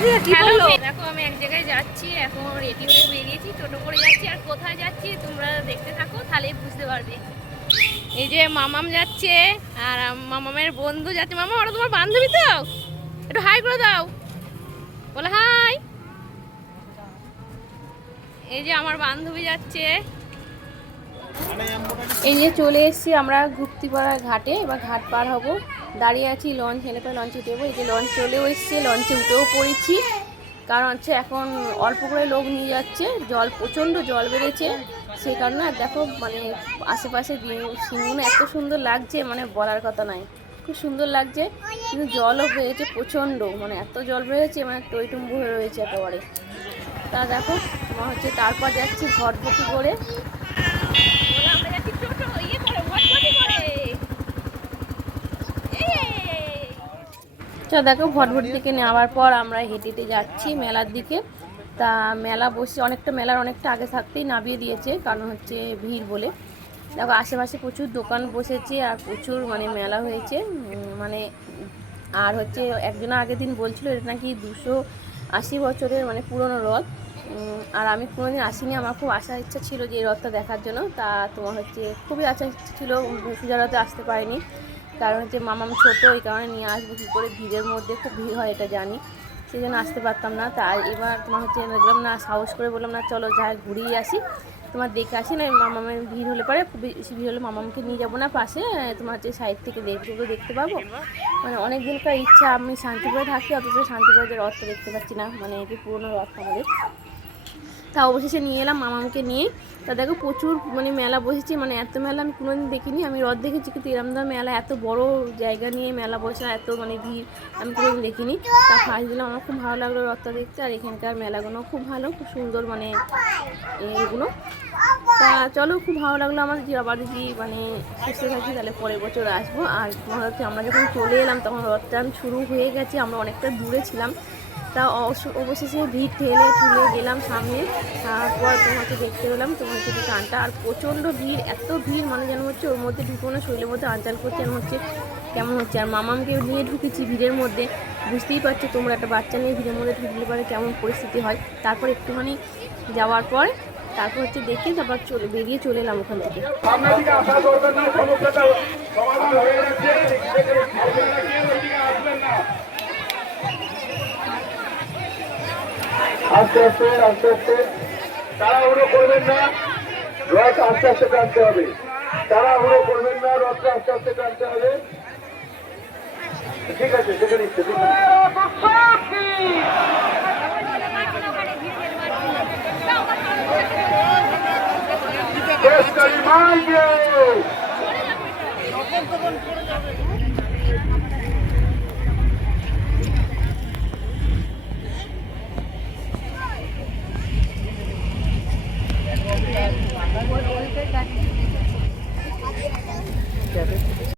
দেখো আমি এক জায়গায় যাচ্ছি, এখন রেডি হয়ে বেরিয়েছি, টোটো করে যাচ্ছি। আর কোথায় যাচ্ছি তোমরা দেখতে থাকো, তাহলেই বুঝতে পারবে। এই যে মামাম যাচ্ছে আর মামামের বন্ধু যাচ্ছে। মামা, ওরা তোমার বান্ধবী তো? একটু হাই করে দাও, বলে হাই। এই যে আমার বান্ধবী যাচ্ছে। এই যে চলে এসেছি আমরা গুপ্তিপাড়া ঘাটে, এবার ঘাট পার হব। দাঁড়িয়ে আছি, লঞ্চ হেলে পরে লঞ্চে দেবো। এই যে লঞ্চ চলেও এসছে, লঞ্চে উঠেও পড়েছি। কারণ হচ্ছে এখন অল্প করে লোক নিয়ে যাচ্ছে, জল প্রচণ্ড জল বেড়েছে সেই কারণে। আর দেখো মানে আশেপাশে সিনগুলো এত সুন্দর লাগছে, মানে বলার কথা নয়, খুব সুন্দর লাগছে। কিন্তু জলও বেড়েছে প্রচণ্ড, মানে এত জল বেড়েছে, মানে টইটুম্বু হয়ে রয়েছে একেবারে। তা দেখো তোমার হচ্ছে তারপর যাচ্ছি ভটভটি করে। দেখো ভটভটি থেকে নেওয়ার পর আমরা হেঁটে হেঁটে যাচ্ছি মেলার দিকে। তা মেলা বসে অনেকটা, মেলার অনেকটা আগে থাকতেই নামিয়ে দিয়েছে, কারণ হচ্ছে ভিড় বলে। দেখো আশেপাশে প্রচুর দোকান বসেছে আর প্রচুর মানে মেলা হয়েছে। মানে আর হচ্ছে একজন আগের দিন বলছিল এটা নাকি 280 বছরের মানে পুরনো রথ। আর আমি কোনোদিন আসিনি, আমার খুব আসার ইচ্ছা ছিল যে এই রথটা দেখার জন্য। তা তোমার হচ্ছে খুবই আসার ইচ্ছা ছিল, সুজারাতে আসতে পারিনি, কারণ হচ্ছে মামাম ছোটো, এই কারণে নিয়ে আসবো কী করে, ভিড়ের মধ্যে খুব ভিড় হয় এটা জানি, সেই জন্য আসতে পারতাম না। তা এবার তোমার হচ্ছে দেখলাম না, সাহস করে বললাম না চলো যাই ঘুরিয়ে আসি, তোমার দেখে আসি না। মামামের ভিড় হলে পরে, খুব বেশি ভিড় হলে মামামকে নিয়ে যাবো না পাশে, তোমার হচ্ছে সাইড থেকে দেখতে পাবো। মানে অনেক দিনকার ইচ্ছা, আমি শান্তিপুরে থাকি, অথচ শান্তিপুরে যে রথটা দেখতে পাচ্ছি না, মানে এটি পুরোনো রথ আমাদের। তা অবশেষে নিয়ে এলাম মামামকে নিয়ে। তা দেখো প্রচুর মানে মেলা বসেছে, মানে এত মেলা আমি কোনোদিন দেখিনি। আমি রথ দেখেছি কিন্তু এরমদার মেলা, এত বড় জায়গা নিয়ে মেলা বসে, এত মানে ভিড় আমি কোনোদিন দেখিনি। তা ফার্স্ট দিলাম, আমার খুব ভালো লাগলো রথটা দেখতে। আর এখানকার মেলাগুলো খুব ভালো, খুব সুন্দর মানে এগুলো। তা চলো, খুব ভালো লাগলো আমার, যে আবার যদি মানে সুস্থ থাকি তাহলে পরের বছর আসবো। আর তোমার হচ্ছে আমরা যখন চলে এলাম তখন রথটান শুরু হয়ে গেছে, আমরা অনেকটা দূরে ছিলাম। তা অবশেষে ভিড় ঠেলে তুলে গেলাম সামনে। তারপর তোমার হচ্ছে দেখতে পেলাম তোমার হচ্ছে টানটা, আর প্রচণ্ড ভিড়, এত ভিড় মানে যেন হচ্ছে ওর মধ্যে ঢুকবো না, শরীরের মধ্যে আঞ্চাল করছে, যেন হচ্ছে কেমন হচ্ছে। আর মামামকে নিয়ে ঢুকেছি ভিড়ের মধ্যে, বুঝতেই পারছো তোমরা, একটা বাচ্চা নিয়ে ভিড়ের মধ্যে ঢুকলে পরে কেমন পরিস্থিতি হয়। তারপর একটুখানি যাওয়ার পর তারপর হচ্ছে দেখে তারপর বেরিয়ে চলে এলাম ওখান থেকে। আস্তে আস্তে আস্তে আস্তে, তাড়াহুড়ো করবেন না, রথ আস্তে আস্তে টানতে হবে। তাড়াহুড়ো করবেন না, রথটা আস্তে আস্তে টানতে হবে। ঠিক আছে, দেখে নিচ্ছে। দেশ কালী মাইকে